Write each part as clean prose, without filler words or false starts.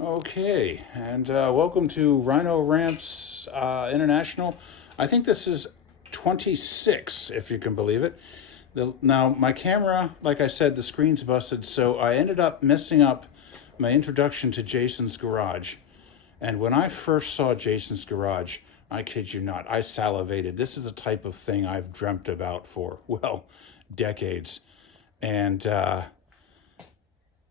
Okay, and welcome to Rhino Ramps International. I think this is 26, if you can believe it. Now, my camera, like I said, the screen's busted, so I ended up messing up my introduction to Jason's Garage. And when I first saw Jason's Garage, I kid you not, I salivated. This is the type of thing I've dreamt about for, well, decades. And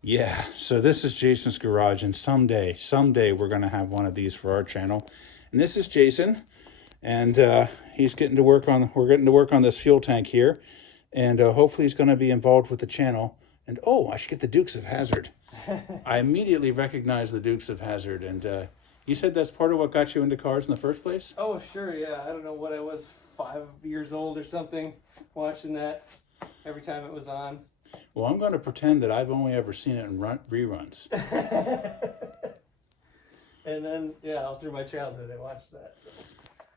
yeah, so this is Jason's Garage, and someday we're going to have one of these for our channel. And this is Jason, and we're getting to work on this fuel tank here, and hopefully he's going to be involved with the channel. And oh, I should get the Dukes of Hazzard. I immediately recognized the Dukes of Hazzard, and you said that's part of what got you into cars in the first place? Oh, sure, yeah. I don't know what I was, 5 years old or something, watching that every time it was on. Well, I'm going to pretend that I've only ever seen it in reruns. And then, yeah, all through my childhood I watched that. So.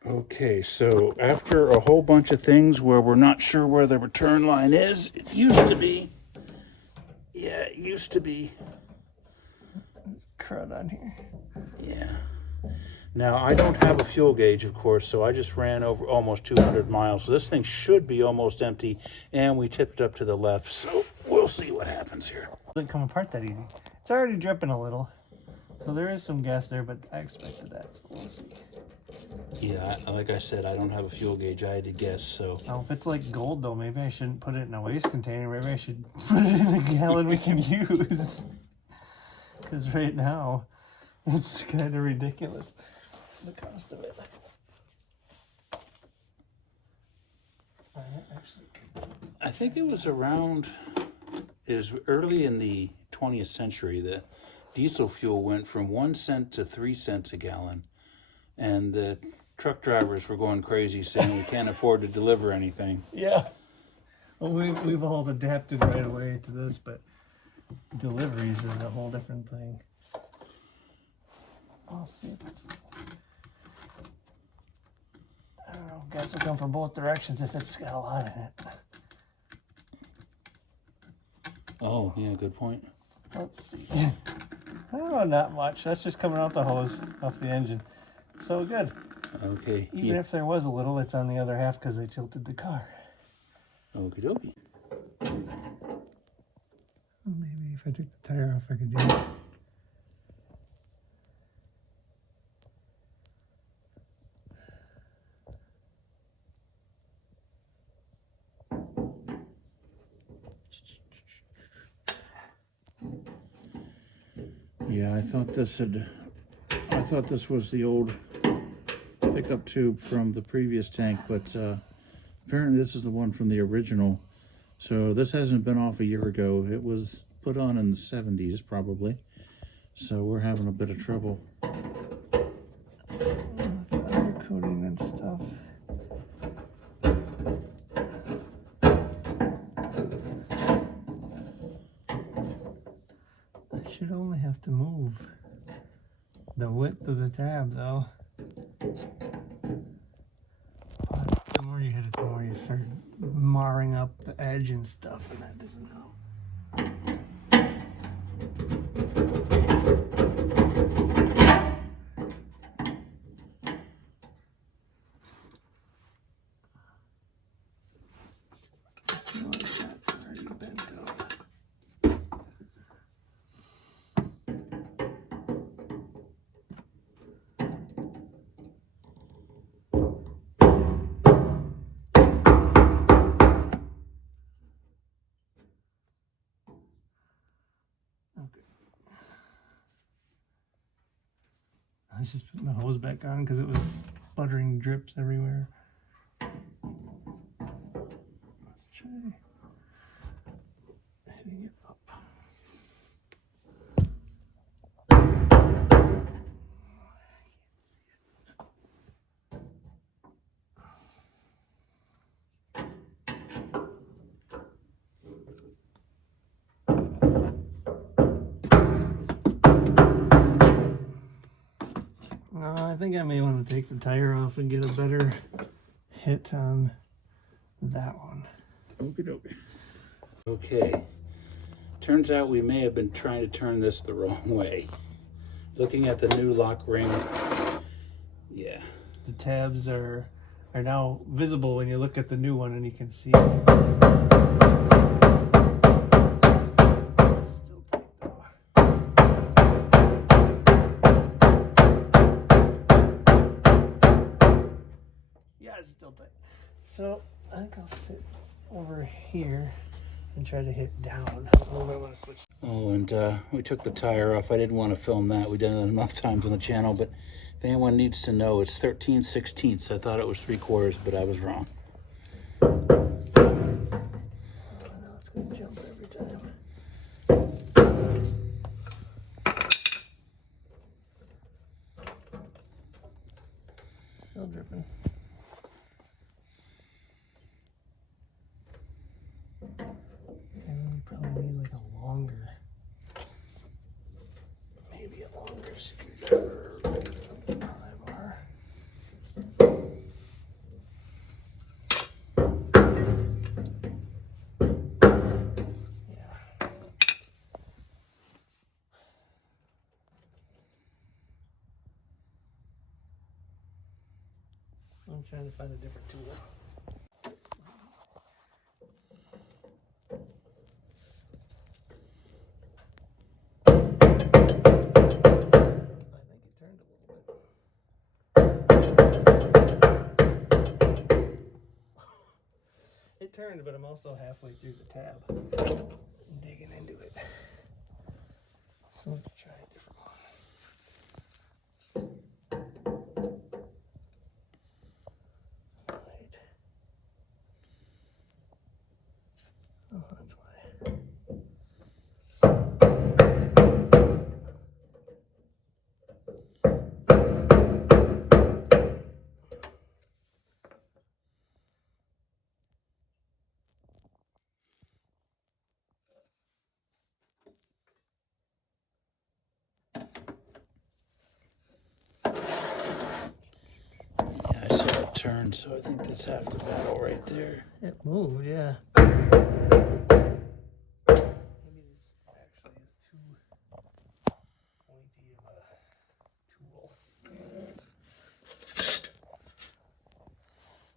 Okay, so after a whole bunch of things where we're not sure where the return line is, it used to be. Yeah, it used to be. Crud on here. Yeah. Now, I don't have a fuel gauge, of course, so I just ran over almost 200 miles. So this thing should be almost empty, and we tipped up to the left, so we'll see what happens here. It doesn't come apart that easy. It's already dripping a little, so there is some gas there, but I expected that, so we'll see. Yeah, like I said, I don't have a fuel gauge. I had to guess, so... Oh, if it's like gold, though, maybe I shouldn't put it in a waste container. Maybe I should put it in a gallon we can use. Because right now, it's kind of ridiculous. The cost of it. I think it was early in the 20th century that diesel fuel went from 1 cent to 3 cents a gallon, and the truck drivers were going crazy saying we can't afford to deliver anything. Yeah. Well, we've all adapted right away to this, but deliveries is a whole different thing. I'll see if it's... I don't know, gas will come from both directions if it's got a lot in it. Oh, yeah, good point. Let's see. Oh, not much. That's just coming out the hose, off the engine. So good. Okay. Even if there was a little, it's on the other half because I tilted the car. Okie dokie. Maybe if I took the tire off, I could do it. Yeah, I thought this was the old pickup tube from the previous tank, but apparently this is the one from the original. So this hasn't been off a year ago. It was put on in the 70s probably. So we're having a bit of trouble. With the undercoating and stuff. I should only have to move the width of the tab, though. But the more you hit it, the more you start marring up the edge and stuff, and that doesn't help. I was just putting the hose back on because it was sputtering drips everywhere. Let's try hitting it up. I think I may want to take the tire off and get a better hit on that one. Okie dokie. Okay. Turns out we may have been trying to turn this the wrong way. Looking at the new lock ring. Yeah. The tabs are now visible when you look at the new one, and you can see. Still tight though. Yeah, it's still tight. So I think I'll sit over here and try to hit down. Oh, I want to switch. Oh, and we took the tire off. I didn't want to film that. We've done it enough times on the channel, but if anyone needs to know, it's 13/16. I thought it was 3/4, but I was wrong. Oh, no, it's going to jump every time. Still dripping. And we probably need like a longer, maybe a longer screwdriver pry bar. Yeah. I'm trying to find a different tool. It turned, but I'm also halfway through the tab. I'm digging into it. So let's try a different one. Right. Oh, that's why. Yeah, I saw it turn, so I think that's half the battle right there. It moved, yeah. Maybe this actually is too pointy of a tool.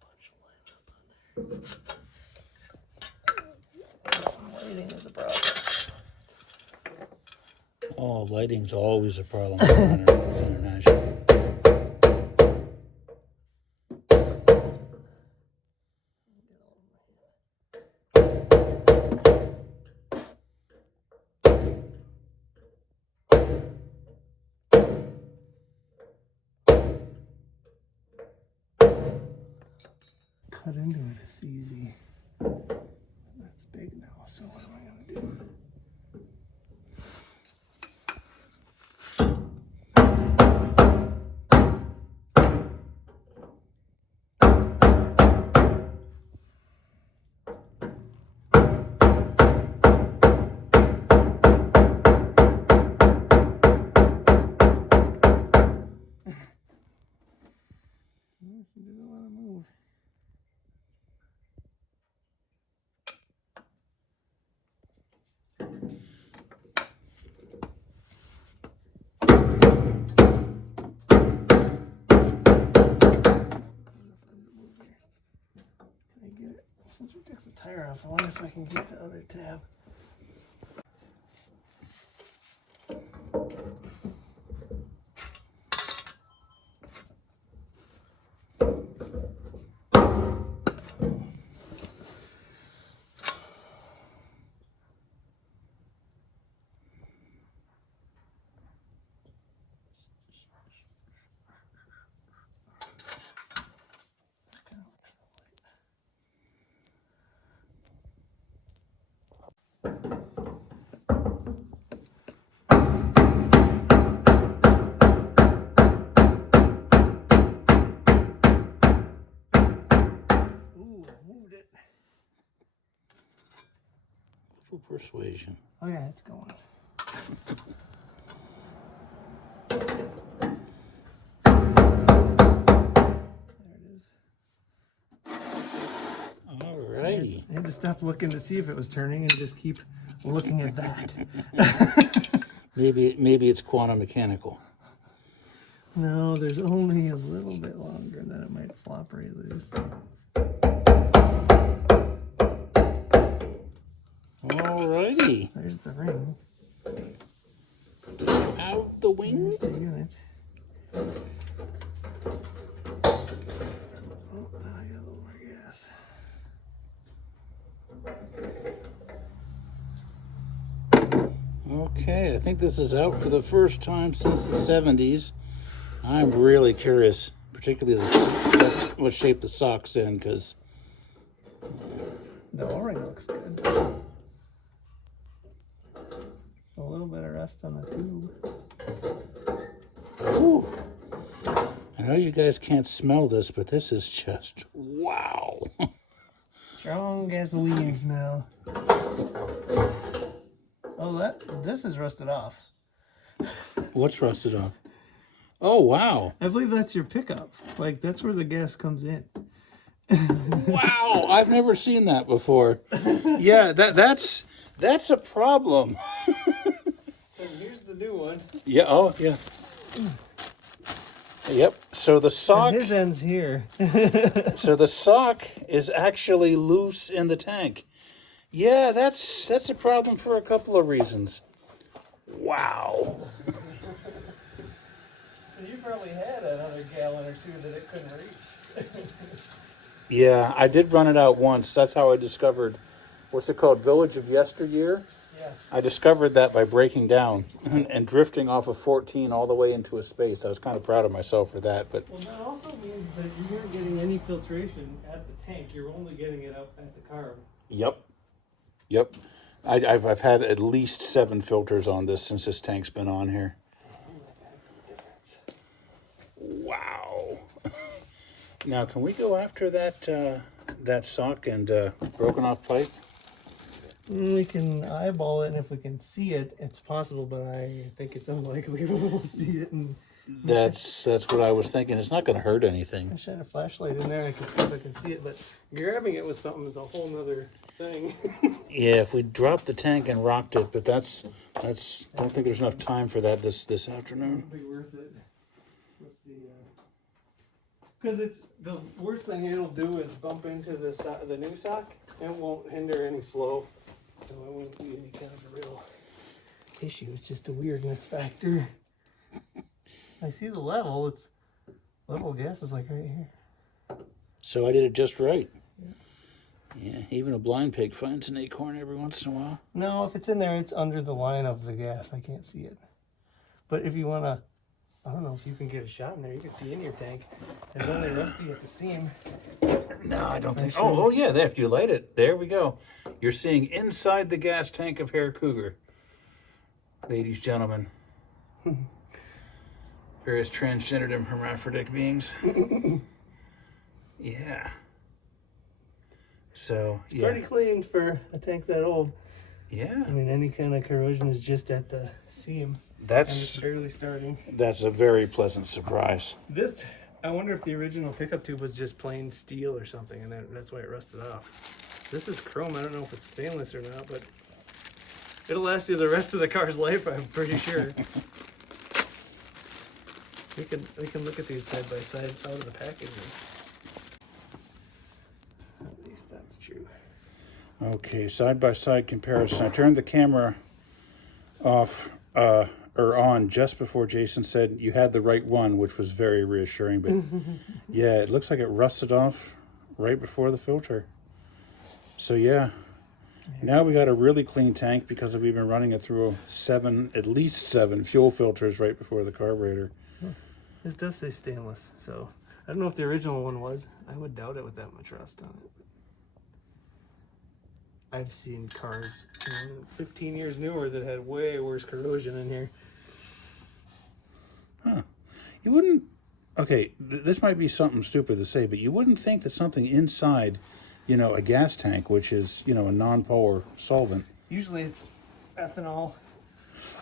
Punch line up on there. Lighting is a problem. Oh, lighting's always a problem for Runner. It's international. Cut into it, it's easy. That's big now, so what am I gonna do? She doesn't want to move. Can I get it? Since we took the tire off, I wonder if I can get the other tab. Ooh, I moved it. For persuasion. Oh yeah, it's going. There it is. Alrighty. I had to stop looking to see if it was turning and just keep looking at that. Maybe it's quantum mechanical. No, there's only a little bit longer, and then it might flop right loose. Alrighty. There's the ring. Out the wing. There's the unit. Oh, now I got a little more gas. Okay, I think this is out for the first time since the 70s. I'm really curious, particularly what shape the sock's in, because The O-ring looks good. A little bit of rust on the tube. Ooh. I know you guys can't smell this, but this is just wow. Strong gasoline smell. Oh, this is rusted off. What's rusted off? Oh, wow. I believe that's your pickup. Like, that's where the gas comes in. Wow, I've never seen that before. Yeah, that's a problem. And here's the new one. Yeah, oh, yeah. Yep, so the sock... And his end's here. So the sock is actually loose in the tank. Yeah, that's a problem for a couple of reasons. Wow. So you probably had another gallon or two that it couldn't reach. Yeah, I did run it out once. That's how I discovered, what's it called, Village of Yesteryear? Yeah. I discovered that by breaking down and drifting off of 14 all the way into a space. I was kind of proud of myself for that. But Well, that also means that you weren't getting any filtration at the tank. You're only getting it up at the carb. Yep. I've had at least 7 filters on this since this tank's been on here. Wow. Now, can we go after that sock and broken off pipe? We can eyeball it, and if we can see it, it's possible, but I think it's unlikely we'll see it. And That's what I was thinking. It's not going to hurt anything. I shine a flashlight in there, I can see if I can see it, but grabbing it with something is a whole nother thing. Yeah, if we dropped the tank and rocked it, but that's. Don't think there's enough time for that this afternoon. It'll be worth it. Because it's the worst thing it'll do is bump into the new sock, and it won't hinder any flow, so it won't be any kind of a real issue. It's just a weirdness factor. I see the level. It's level gas is like right here. So I did it just right. Yeah, even a blind pig finds an acorn every once in a while. No, if it's in there, it's under the line of the gas. I can't see it. But if you want to, I don't know if you can get a shot in there. You can see in your tank. It's only rusty at the seam. No, I don't think. Oh, yeah. There, if you light it, there we go. You're seeing inside the gas tank of Hair Cougar, ladies, gentlemen, various transgendered and hermaphroditic beings. Yeah. So It's pretty clean for a tank that old. Yeah. I mean, any kind of corrosion is just at the seam. And it's That's barely starting. a very pleasant surprise. This, I wonder if the original pickup tube was just plain steel or something, and that's why it rusted off. This is chrome. I don't know if it's stainless or not, but it'll last you the rest of the car's life, I'm pretty sure. We can look at these side by side out of the packaging. At least that's true. Okay, side-by-side comparison. I turned the camera off or on just before Jason said you had the right one, which was very reassuring. But yeah, it looks like it rusted off right before the filter. So yeah, now we got a really clean tank because we've been running it through at least seven fuel filters right before the carburetor. This does say stainless, so I don't know if the original one was. I would doubt it with that much rust on it. I've seen cars 15 years newer that had way worse corrosion in here. Huh. You wouldn't... Okay, this might be something stupid to say, but you wouldn't think that something inside, a gas tank, which is, a non-polar solvent. Usually it's ethanol.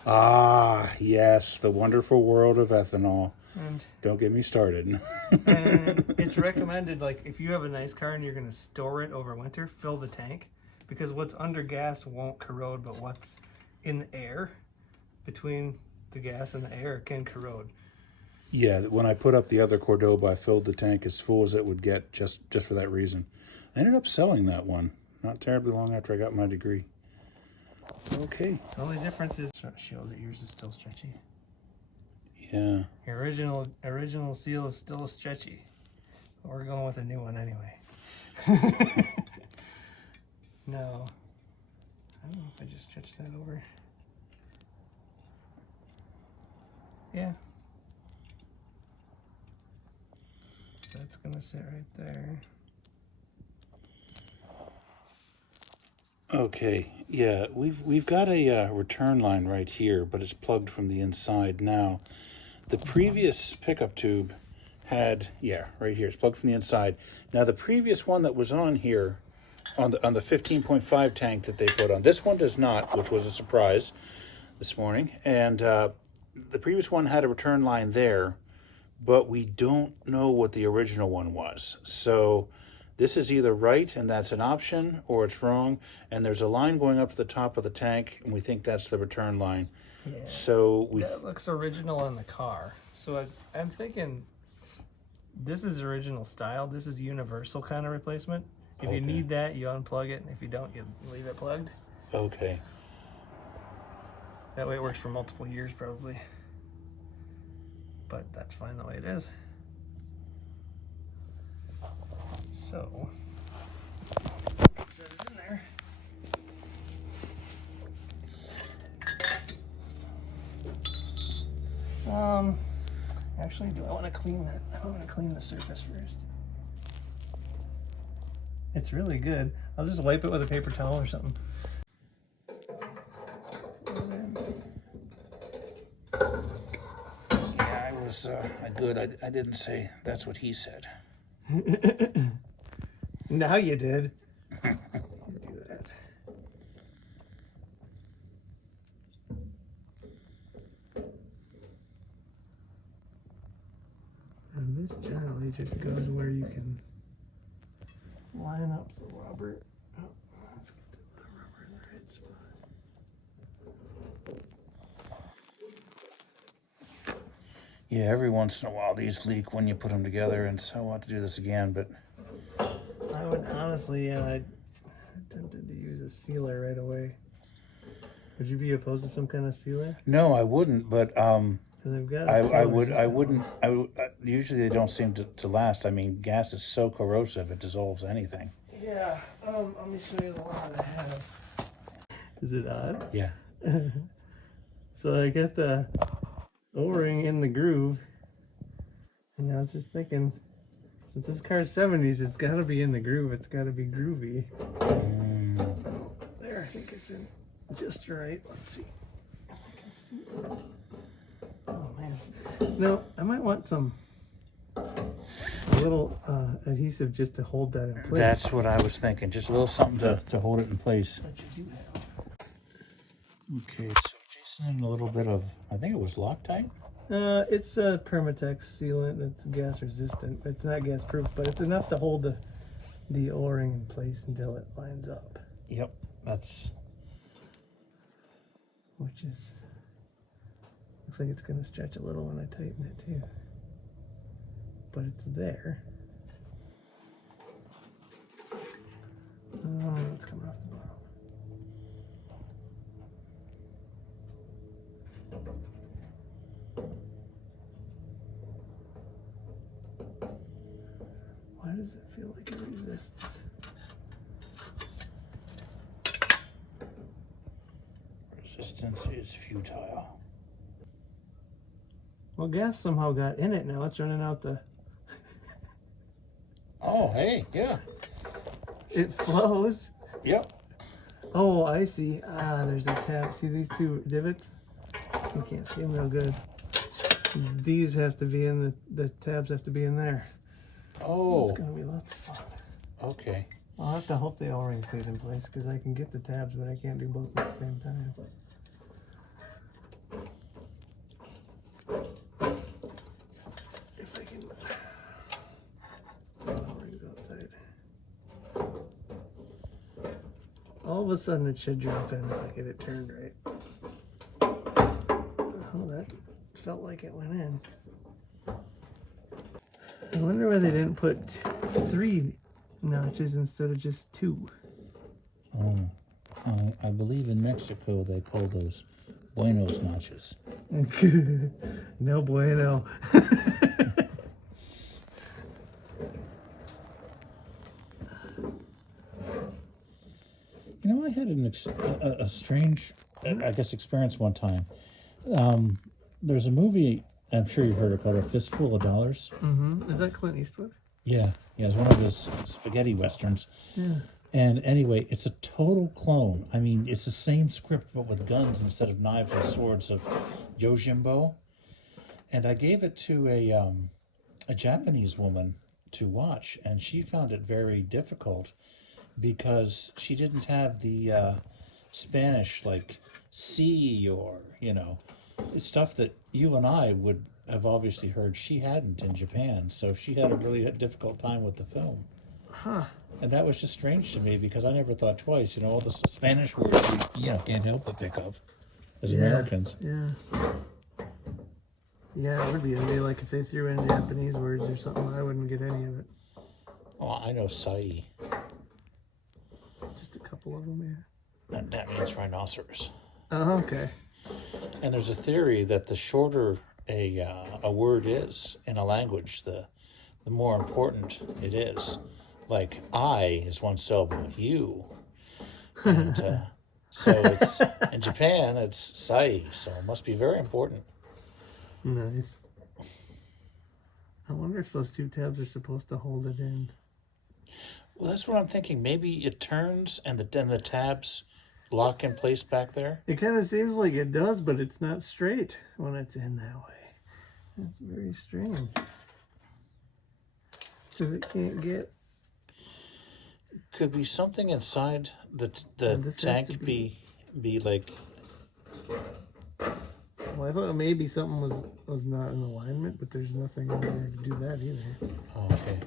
Ah, yes, the wonderful world of ethanol. And Don't get me started. and it's recommended, like, if you have a nice car and you're going to store it over winter, fill the tank. Because what's under gas won't corrode, but what's in the air between the gas and the air can corrode. Yeah, when I put up the other Cordoba, I filled the tank as full as it would get just for that reason. I ended up selling that one not terribly long after I got my degree. Okay. The only difference is trying to show that yours is still stretchy. Yeah. The original seal is still stretchy. We're going with a new one anyway. No. I don't know if I just stretched that over. Yeah. So that's gonna sit right there. Okay, yeah, we've got a return line right here, but it's plugged from the inside now. The previous pickup tube had, yeah, right here, it's plugged from the inside. Now the previous one that was on here, on the 15.5 tank that they put on, this one does not, which was a surprise this morning. And the previous one had a return line there, but we don't know what the original one was. So this is either right, and that's an option, or it's wrong. And there's a line going up to the top of the tank, and we think that's the return line. Yeah. So That looks original on the car. So I'm thinking this is original style. This is universal kind of replacement. If you need that, you unplug it. And if you don't, you leave it plugged. Okay. That way it works for multiple years probably. But that's fine the way it is. So, set it in there. Actually, do I want to clean that? I want to clean the surface first. It's really good. I'll just wipe it with a paper towel or something. Yeah, I was good. I didn't say that's what he said. Now you did. Do that. And this generally just goes where you can line up the rubber. Oh, let's get the rubber in the right spot. Yeah, every once in a while these leak when you put them together, and so I want to do this again, but I would honestly, I'm tempted to use a sealer right away. Would you be opposed to some kind of sealer? no, I wouldn't. But I've got I wouldn't. Usually they don't seem to last. I mean, gas is so corrosive it dissolves anything. Yeah. Let me show you the one that I have. Is it odd? Yeah. So I got the O-ring in the groove, and I was just thinking, since this car's 70s, it's got to be in the groove. It's got to be groovy. There, I think it's in just right. Let's see. I can see it. Oh man. No, I might want a little adhesive just to hold that in place. That's what I was thinking. Just a little something to hold it in place. That you do have. Okay, so Jason, a little bit of, I think it was Loctite. It's a Permatex sealant. It's gas resistant. It's not gas proof, but it's enough to hold the O-ring in place until it lines up. Yep, that's. Which is, looks like it's going to stretch a little when I tighten it too. But it's there. It's coming off the bottom. Why does it feel like it resists? Resistance is futile. Well, gas somehow got in it now. It's running out the... Oh, hey, yeah. It flows. Yep. Oh, I see. There's a tab. See these two divots? You can't see them real good. These have to be in the tabs have to be in there. Oh. It's gonna be lots of fun. Okay. I'll have to hope the O-ring stays in place because I can get the tabs, but I can't do both at the same time. If I can. O-ring's outside. All of a sudden, it should drop in if I get it turned right. felt like it went in. I wonder why they didn't put 3 notches instead of just 2. Oh, I believe in Mexico they call those Buenos notches. No bueno. You know, I had a strange, I guess, experience one time. There's a movie, I'm sure you've heard of, called A Fistful of Dollars. Mm-hmm. Is that Clint Eastwood? Yeah, it's one of his spaghetti westerns. Yeah. And anyway, it's a total clone. I mean, it's the same script, but with guns instead of knives and swords of Yojimbo. And I gave it to a Japanese woman to watch, and she found it very difficult because she didn't have the Spanish, like, C or, it's stuff that you and I would have obviously heard. She hadn't in Japan, so she had a really difficult time with the film. Huh. And that was just strange to me because I never thought twice. All the Spanish words we can't help but pick up as Americans. Yeah. Yeah, it would be. Like if they threw in Japanese words or something, I wouldn't get any of it. Oh, I know sai. Just a couple of them, yeah. That means rhinoceros. Oh, okay. And there's a theory that the shorter a word is in a language, the more important it is. Like I is one syllable, you. And so it's in Japan it's sai, so it must be very important. Nice. I wonder if those 2 tabs are supposed to hold it in. Well, that's what I'm thinking. Maybe it turns and the tabs lock in place back there. It kind of seems like it does, but it's not straight when it's in that way. That's very strange. Because it can't get... Could be something inside the tank be like... Well, I thought maybe something was not in alignment, but there's nothing in there to do that either. Oh, okay.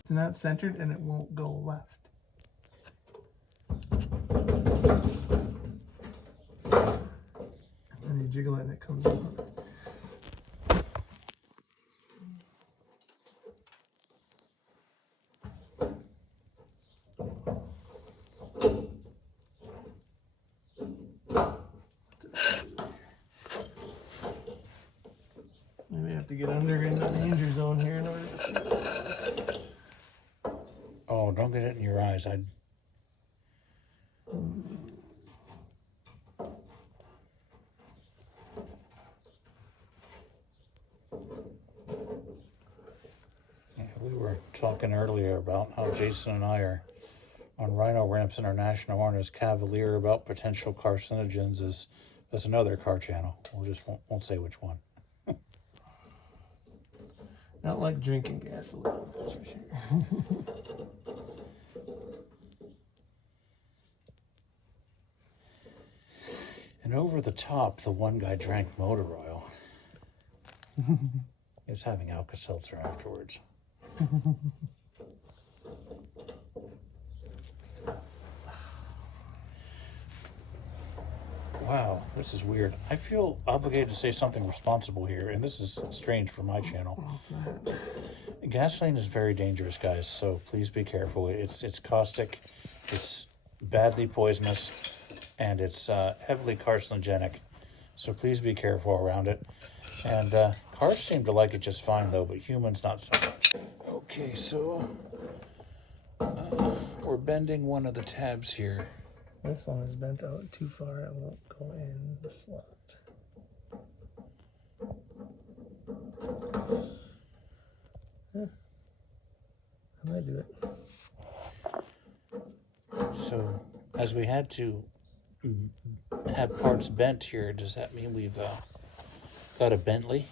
It's not centered and it won't go left. And then you jiggle it and it comes out. Maybe I have to get under in the danger zone here in order to see that. Oh, don't get it in your eyes. We were talking earlier about how Jason and I are on Rhino Ramps International aren't as cavalier about potential carcinogens as another car channel. We just won't say which one. Not like drinking gasoline, that's for sure. And over the top, the one guy drank motor oil. He was having Alka-Seltzer afterwards. Wow, this is weird. I feel obligated to say something responsible here, and this is strange for my channel. What's that? Gasoline is very dangerous, guys, so please be careful. It's caustic, it's badly poisonous, and it's heavily carcinogenic, so please be careful around it. And cars seem to like it just fine, though, but humans not so much. Okay, so we're bending one of the tabs here. This one is bent out too far, it won't go in the slot. I might do it. So, as we had to have parts bent here, does that mean we've got a Bentley?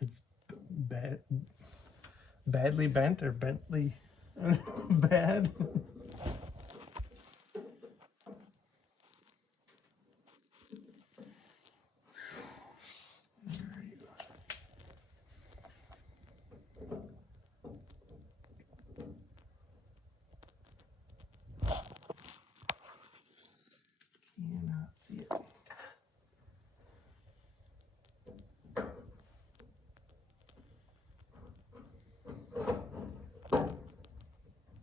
It's badly bent or Bentley bad? see it.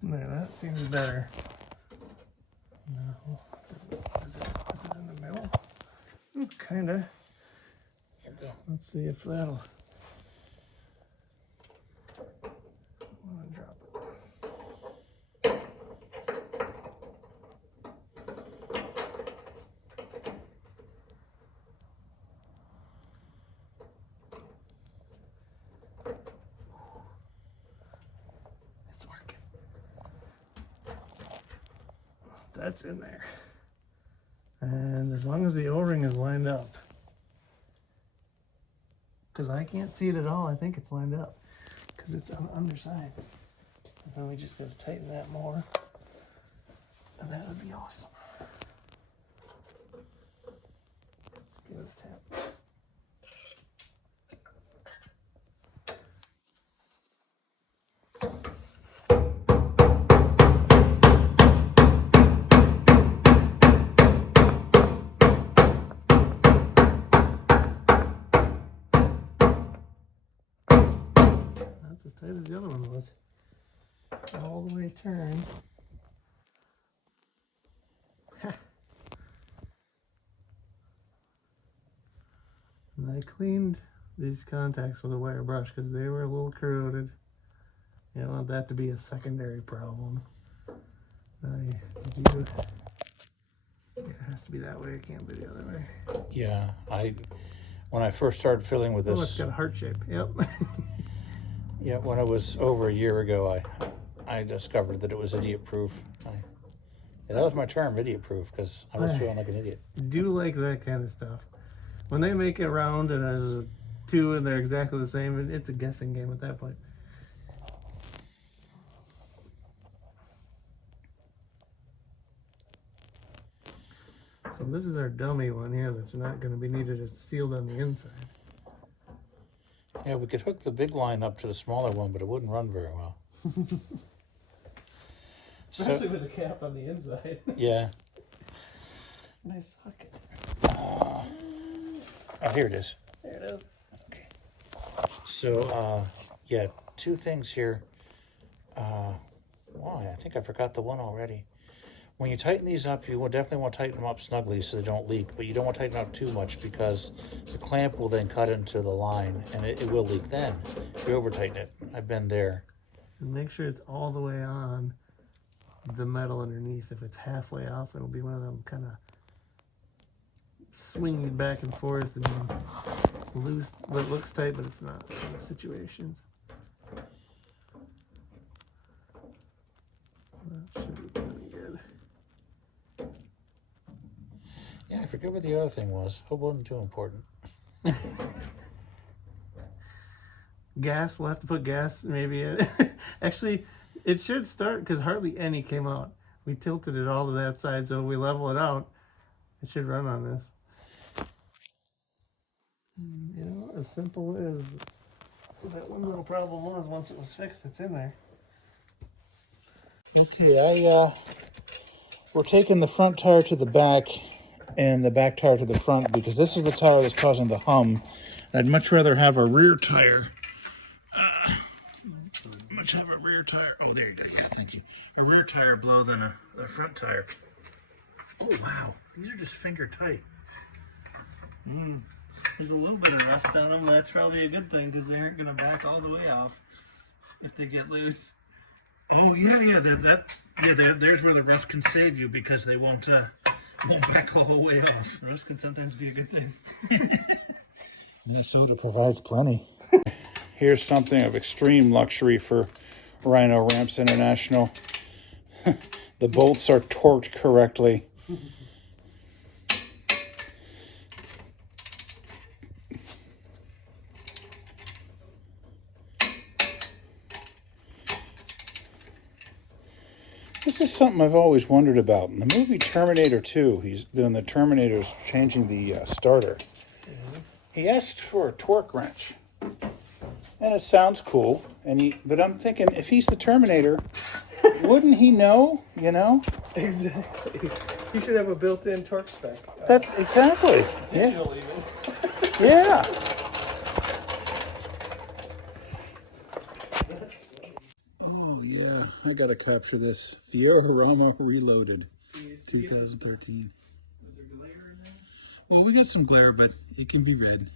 There, that seems better. No, is it in the middle? Kinda. Here we go. Let's see if that'll. I'm gonna drop it. It's working. That's in there. And as long as the O-ring is lined up, because I can't see it at all, I think it's lined up because it's on the underside. And then we just got to tighten that more, and that would be awesome. Give it a tap. That's as tight as the other one was. All the way turned. And I cleaned these contacts with a wire brush because they were a little corroded. You don't want that to be a secondary problem. It has to be that way. It can't be the other way. Yeah, when I first started fiddling with this. Oh, it's got a heart shape. Yep. Yeah, when it was over a year ago, I discovered that it was idiot-proof. Yeah, that was my term, idiot-proof, because I was feeling like an idiot. Do like that kind of stuff. When they make it round and there's two and they're exactly the same, it's a guessing game at that point. So this is our dummy one here that's not going to be needed. It's sealed on the inside. Yeah, we could hook the big line up to the smaller one, but it wouldn't run very well. Especially with a cap on the inside. Yeah. Nice socket. Oh, here it is. There it is. Okay. So, yeah, two things here. Why? I think I forgot the one already. When you tighten these up, you will definitely want to tighten them up snugly so they don't leak, but you don't want to tighten them up too much because the clamp will then cut into the line and it will leak then if you over tighten it. I've been there. And make sure it's all the way on the metal underneath. If it's halfway off, it'll be one of them kind of swinging back and forth and loose, but it looks tight, but it's not kind of situations. That should be pretty good. Yeah, I forget what the other thing was. Hope it wasn't too important. Gas, we'll have to put gas maybe in. Actually, it should start because hardly any came out. We tilted it all to that side, so if we level it out, it should run on this. You know, as simple as that one little problem was, once it was fixed, it's in there. Okay, we're taking the front tire to the back and the back tire to the front because this is the tire that's causing the hum. I'd much rather have a rear tire. Much have a rear tire. Oh, there you go. Yeah, thank you. A rear tire blow than a front tire. Oh, wow. These are just finger tight. There's a little bit of rust on them. That's probably a good thing because they aren't going to back all the way off if they get loose. Oh, yeah. There's where the rust can save you because they won't back all the way off. Rust can sometimes be a good thing. Minnesota provides plenty. Here's something of extreme luxury for Rhino Ramps International. The bolts are torqued correctly. This is something I've always wondered about. In the movie Terminator 2, he's doing the Terminator's changing the starter. He asked for a torque wrench. And it sounds cool. But I'm thinking, if he's the Terminator, wouldn't he know, you know? Exactly. You should have a built-in torque spec. That's exactly. Yeah. Digital even. Yeah. Oh yeah, I gotta capture this. Fiorama Reloaded, 2013. Well, we got some glare, but it can be read.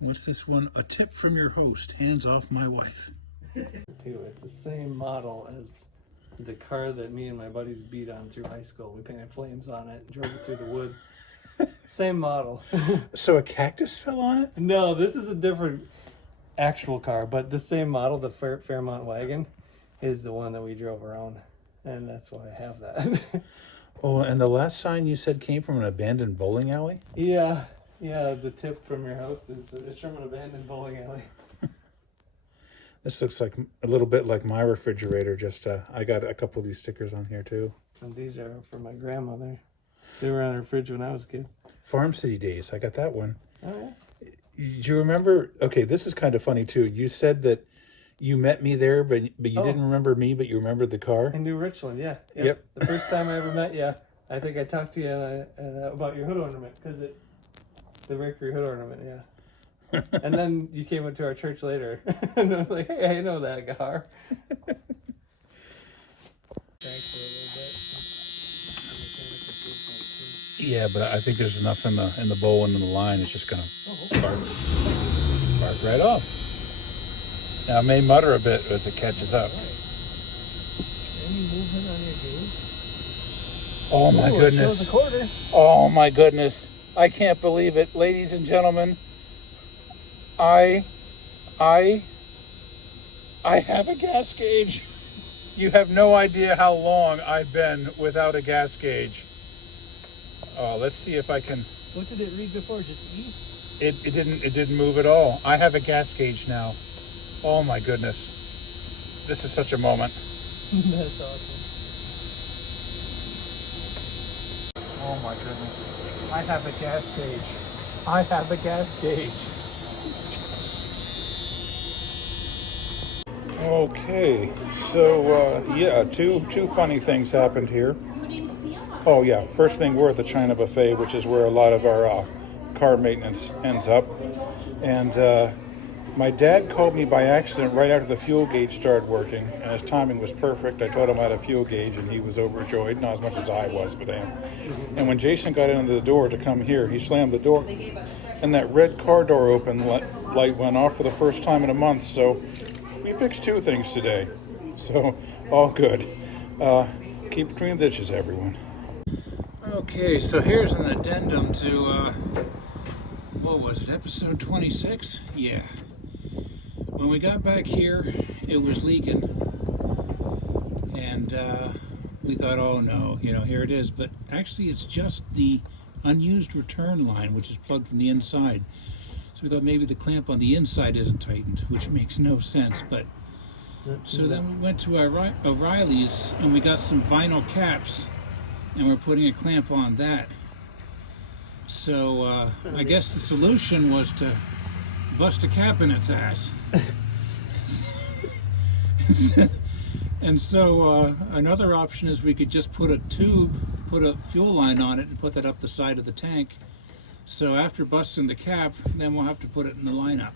What's this one? A tip from your host. Hands off my wife. It's the same model as the car that me and my buddies beat on through high school. We painted flames on it, drove it through the woods. Same model. So a cactus fell on it? No, this is a different actual car, but the same model, the Fairmont wagon, is the one that we drove around, and that's why I have that. Oh, and the last sign you said came from an abandoned bowling alley? Yeah, the tip from your house is from an abandoned bowling alley. This looks like a little bit like my refrigerator. Just I got a couple of these stickers on here too. And these are for my grandmother. They were on her fridge when I was a kid. Farm City Days. I got that one. Oh yeah. Do you remember? Okay, this is kind of funny too. You said that you met me there, but you didn't remember me, but you remembered the car. In New Richland, yeah. Yep. The first time I ever met you, I think I talked to you about your hood ornament, the Mercury hood ornament, yeah. And then you came up to our church later, and I was like, hey, I know that car. Yeah, but I think there's enough in the bowl and in the line. It's just gonna bark right off. Now I may mutter a bit as it catches up. Any movement on your gauge? Oh my goodness! It shows a quarter. Oh my goodness! I can't believe it, ladies and gentlemen. I have a gas gauge. You have no idea how long I've been without a gas gauge. Oh, let's see if I can. What did it read before? Just E? It didn't move at all. I have a gas gauge now. Oh my goodness. This is such a moment. That's awesome. Oh my goodness. I have a gas gauge. I have a gas gauge. Okay, so yeah, two funny things happened here. Oh yeah, first thing, we're at the China Buffet, which is where a lot of our car maintenance ends up. And my dad called me by accident right after the fuel gauge started working, and his timing was perfect. I told him I had a fuel gauge, and he was overjoyed, not as much as I was with him. And when Jason got into the door to come here, he slammed the door, and that red car door open light went off for the first time in a month. So we fixed two things today, so all good. Keep between the ditches, everyone. Okay, so here's an addendum to, what was it, episode 26? Yeah. When we got back here, it was leaking, and we thought, oh no, here it is. But actually, it's just the unused return line, which is plugged from the inside. So we thought maybe the clamp on the inside isn't tightened, which makes no sense. But so then we went to O'Reilly's and we got some vinyl caps, and we're putting a clamp on that. So I guess the solution was to bust a cap in its ass. And so another option is we could just put a fuel line on it and put that up the side of the tank. So after busting the cap, then we'll have to put it in the lineup.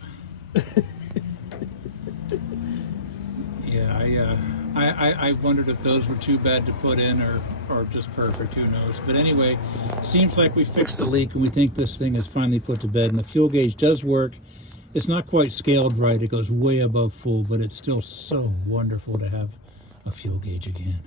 Yeah, I wondered if those were too bad to put in or just perfect, who knows. But anyway, seems like we fixed the leak, and we think this thing is finally put to bed. And the fuel gauge does work. It's not quite scaled right. It goes way above full, but it's still so wonderful to have a fuel gauge again.